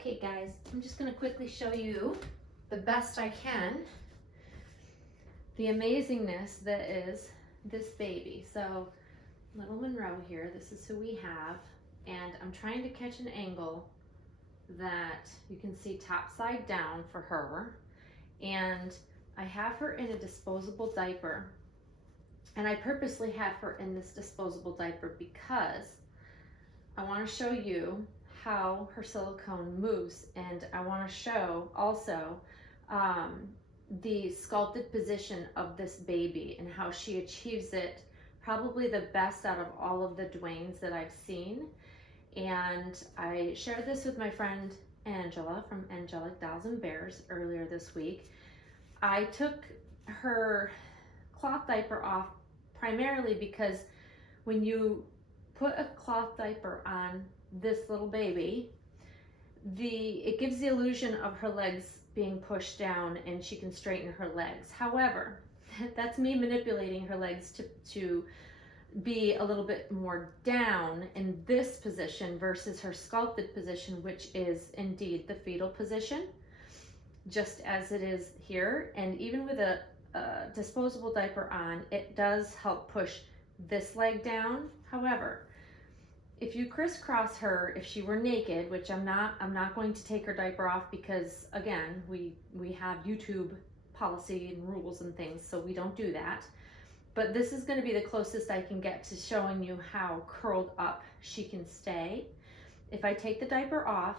Okay guys, I'm just going to quickly show you the best I can the amazingness that is this baby. So little Monroe here, this is who we have, and I'm trying to catch an angle that you can see top side down for her, and I have her in a disposable diaper, and I purposely have her in this disposable diaper because I want to show you how her silicone moves, and I want to show also the sculpted position of this baby and how she achieves it probably the best out of all of the Dwaynes that I've seen. And I shared this with my friend Angela from Angelic Dolls and Bears earlier this week. I took her cloth diaper off primarily because when you put a cloth diaper on this little baby, it gives the illusion of her legs being pushed down and she can straighten her legs. However, that's me manipulating her legs to be a little bit more down in this position versus her sculpted position, which is indeed the fetal position, just as it is here. And even with a disposable diaper on, it does help push this leg down. However, if you crisscross her, if she were naked, which I'm not going to take her diaper off because again, we have YouTube policy and rules and things, so we don't do that. But this is going to be the closest I can get to showing you how curled up she can stay. If I take the diaper off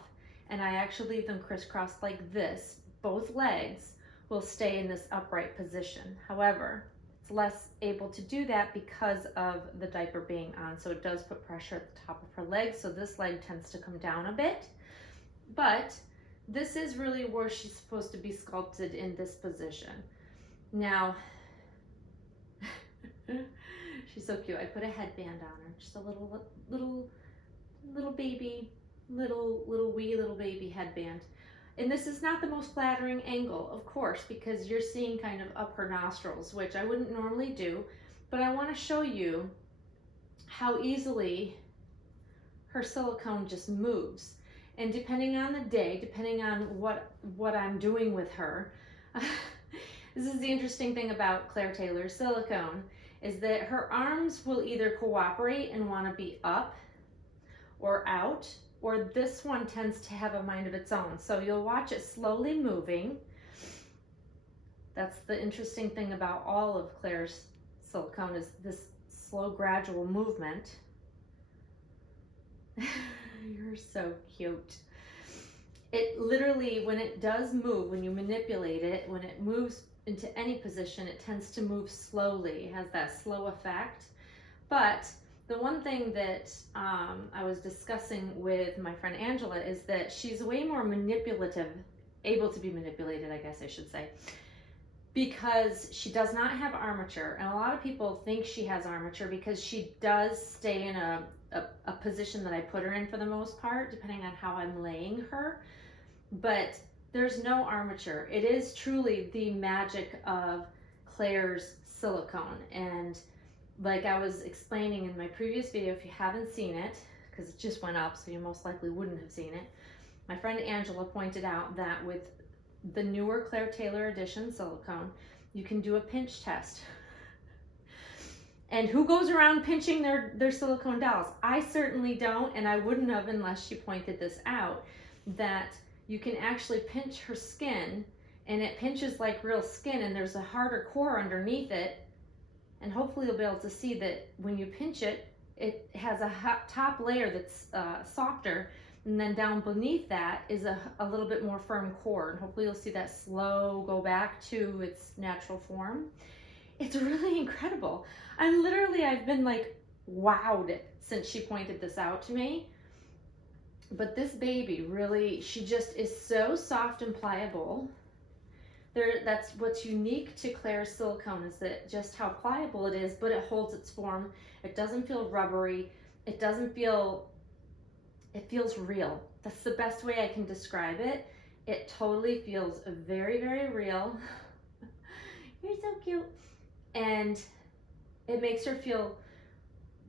and I actually leave them crisscrossed like this, both legs will stay in this upright position. However, it's less able to do that because of the diaper being on, so it does put pressure at the top of her legs, so this leg tends to come down a bit. But this is really where she's supposed to be sculpted, in this position. Now, she's so cute. I put a headband on her, just a little baby, wee little baby headband. And this is not the most flattering angle, of course, because you're seeing kind of up her nostrils, which I wouldn't normally do, but I want to show you how easily her silicone just moves. And depending on the day, depending on what I'm doing with her, this is the interesting thing about Claire Taylor's silicone, is that her arms will either cooperate and want to be up or out, or this one tends to have a mind of its own. So you'll watch it slowly moving. That's the interesting thing about all of Claire's silicone, is this slow, gradual movement. You're so cute. It literally, when it does move, when you manipulate it, when it moves into any position, it tends to move slowly. It has that slow effect. But the one thing that I was discussing with my friend Angela is that she's way more manipulative, able to be manipulated, I guess I should say, because she does not have armature. And a lot of people think she has armature because she does stay in a position that I put her in for the most part, depending on how I'm laying her. But there's no armature. It is truly the magic of Claire's silicone. And like I was explaining in my previous video, if you haven't seen it, because it just went up, so you most likely wouldn't have seen it, my friend Angela pointed out that with the newer Claire Taylor edition silicone, you can do a pinch test. And who goes around pinching their silicone dolls? I certainly don't, and I wouldn't have unless she pointed this out, that you can actually pinch her skin, and it pinches like real skin, and there's a harder core underneath it. And hopefully you'll be able to see that when you pinch it, it has a top layer that's softer, and then down beneath that is a little bit more firm core. And hopefully you'll see that slow go back to its natural form. It's really incredible. I've been like wowed since she pointed this out to me. But this baby really, she just is so soft and pliable. That's what's unique to Claire's silicone, is that just how pliable it is, but it holds its form. It doesn't feel rubbery. It feels real. That's the best way I can describe it. It totally feels very, very real. You're so cute. And it makes her feel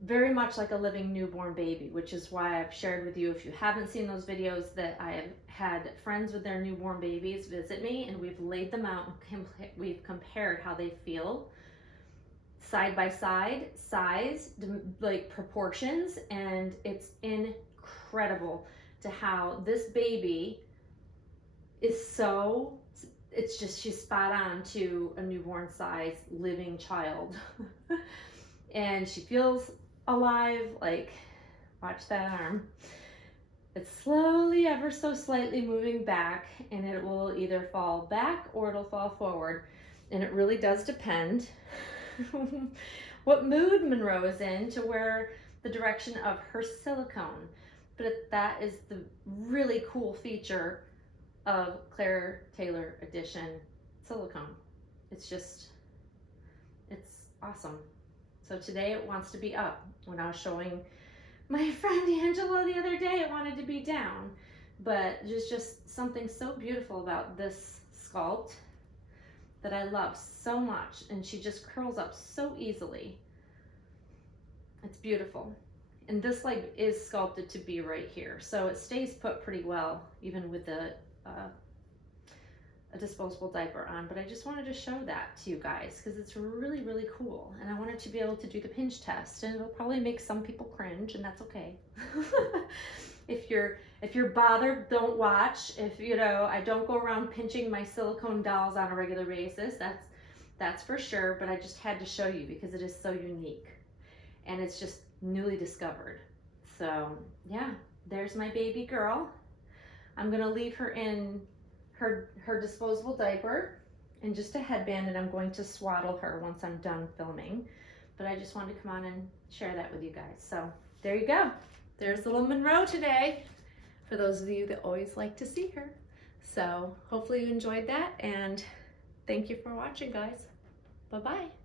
very much like a living newborn baby, which is why I've shared with you, if you haven't seen those videos, that I have had friends with their newborn babies visit me, and we've laid them out and we've compared how they feel side by side, size, like proportions, and it's incredible to how this baby is so, it's just, she's spot on to a newborn size living child. And she feels alive. Like, watch that arm. It's slowly, ever so slightly moving back, and it will either fall back or it'll fall forward. And it really does depend what mood Monroe is in to where the direction of her silicone. But that is the really cool feature of Claire Taylor Edition silicone. It's just, it's awesome. So today it wants to be up. When I was showing my friend Angela the other day, it wanted to be down. But there's just something so beautiful about this Sculpt that I love so much, and she just curls up so easily. It's beautiful. And this leg is sculpted to be right here, so it stays put pretty well even with a disposable diaper on. But I just wanted to show that to you guys because it's really, really cool, and I wanted to be able to do the pinch test, and it'll probably make some people cringe, and that's okay. If you're bothered, don't watch. If you know, I don't go around pinching my silicone dolls on a regular basis, that's for sure, but I just had to show you because it is so unique and it's just newly discovered. So yeah, there's my baby girl. I'm gonna leave her in her disposable diaper and just a headband, and I'm going to swaddle her once I'm done filming. But I just wanted to come on and share that with you guys. So there you go. There's little Monroe today, for those of you that always like to see her. So hopefully you enjoyed that, and thank you for watching, guys. Bye-bye.